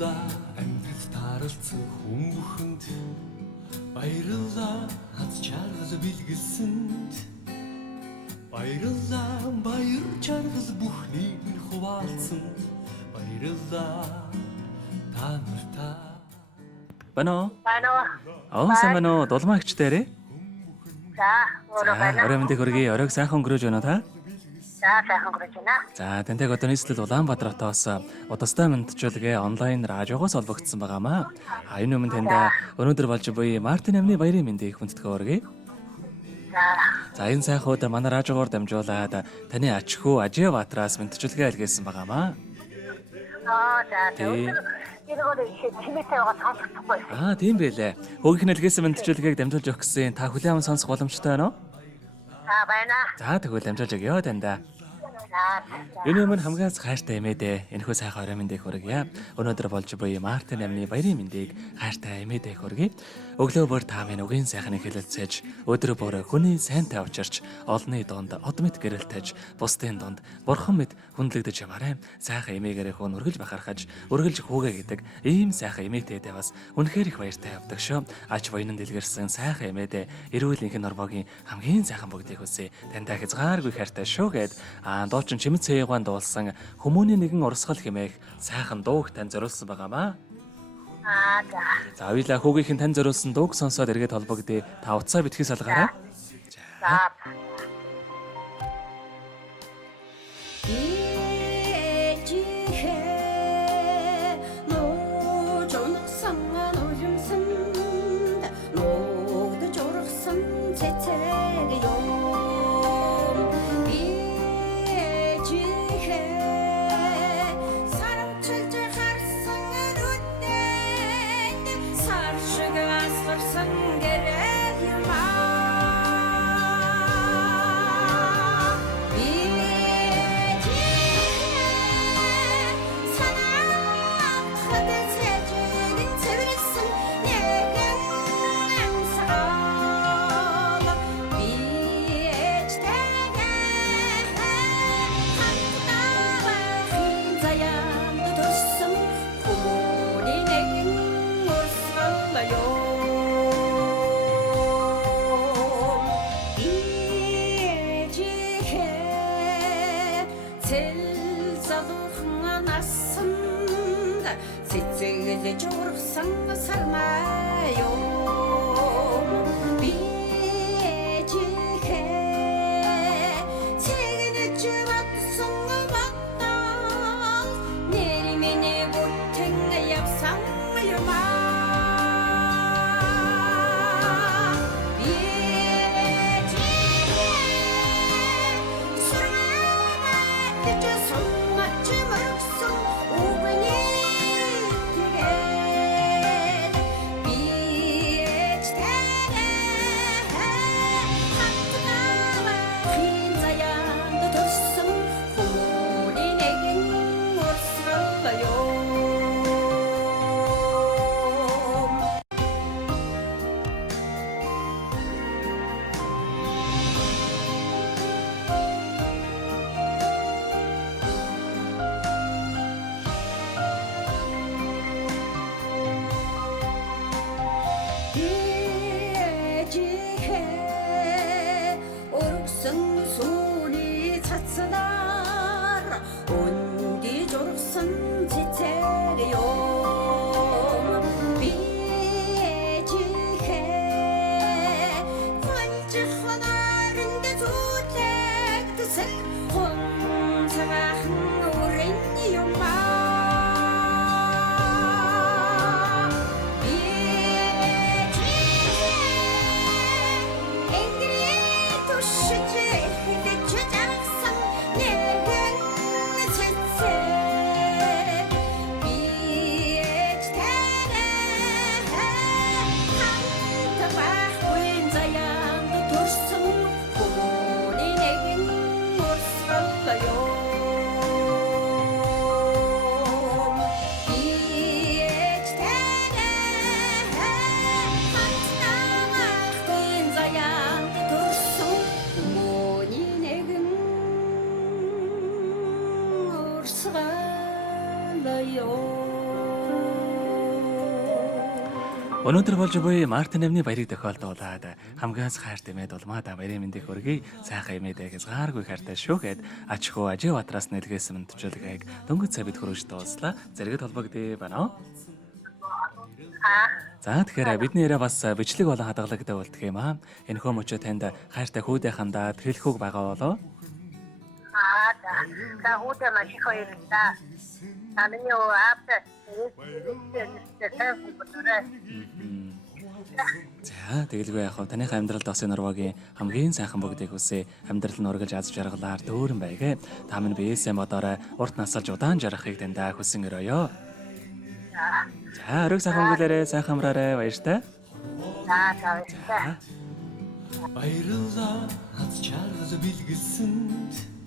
Баярлалаа амьдрал тааралцсан хүн бүхэнд баярлалаа хаз чаргал бэлгэлсэнд баярлалаа баяр чаргал бүхнийг нь хуваалцсан баярлалаа та нартай Бано. Сайн Бано дулмаагч дээрээ. За, өөрөө байна. Орой мэндийг хүргэе. Оройг сайхан өнгөрөөж байна та? За, сайхан өнгөрөж байна. За, тантай одоо нийслэл Улаанбаатар хотоос удастай мэдчилгээ онлайн радиогоос олбогдсон байгаамаа. Энэ өмнө танда өнөөдөр болж буй Мартин амны баярын мэндийг хүндэтгэж өргөе. За, энэ сайхан удаа манай радиогоор дамжуулаад таны ач хүү Ажиабаатараас мэдчилгээ илгээсэн байгаамаа. Тийм байлээ. Хөөгийнх илгээсэн мэдчилгээг дамжуулж өгөх гэсэн та хүлээн аван сонсох боломжтой байна уу? Байна. За тэгвэл дамжуулж өгье тандаа. Энэ өмнө хамгаас хайртай эмээдээ энэхүү сайхан орой мэндийг хүргье. Өнөөдөр болж буй Мартин амны баярын мэндийг хайртай эмээдээ хүргье. Өглөө бүр та минь үгийн сайхныг хэлэлцээж, өдөр бүр хүний сайнтай авчирч, олонний донд одмит гэрэлтэж, бусдын донд бурхан мэд хүндлэгдэж яваарай. Сайхан эмээгээрээ хүн өргөлж бахархаж, өргөлж хүүгээ гэдэг ийм сайхан эмээтэйдээ бас үнэхээр их баяртай явдаг шүү. Ач воёнон дэлгэрсэн сайхан эмээдээ эрүүл энхэн нормогийн хамгийн сайхан бүгдийг хүсье. Тандаа хязгааргүй хайртай шүү гэд дуучин Чимэт Цэйгуан дуулсан Хүмүүний нэгэн урсгал хэмээх сайхан дууг тань зориулсан байгаамаа. За хоёлаа хүүгийнхэн тань зориулсан дууг сонсоод эргээд холбогдъё. Та утсаа битгий салгаарай. За. Өнөөдөр болж буй Мартин амны баярыг тохиолдуулаад хамгаас хайр тэмээд улмаа да баярын мэндийг хүргэе. Сайхан эмээдээ хязгааргүй хайртай шүүхэд ач хөө ажи батраас нэлгээсэн мэдчилгээг дөнгөж цавид хөрөж дууслаа. Зэрэгт холбогдъё байна уу? За тэгэхээр бидний яриа бас бичлэг болон хадгалагтай болдго юм аа. Энэхүү мөчөө танд хайртай хүүдээ хандаад хэлэхүүг байгаа болоо. За хүүдээ маш их хоёртаа. Намын юу аавтай. За тэгэлгүй яах вэ? Таних амьдралд бас энэ нурвагийн хамгийн сайхан бүгдийг хүсье. Амьдрал нь ургалж аз жаргалаар дөөрөн байгээ. Та минь биесээ модоорой урт насалж удаан жаргахыг тандаа хүсэн өрөөё. За өрөг сайхан өнгөлөөрэй, сайхан амраарай, баяртай. За. Баярлалаа аз чаргал бэлгэлсэнд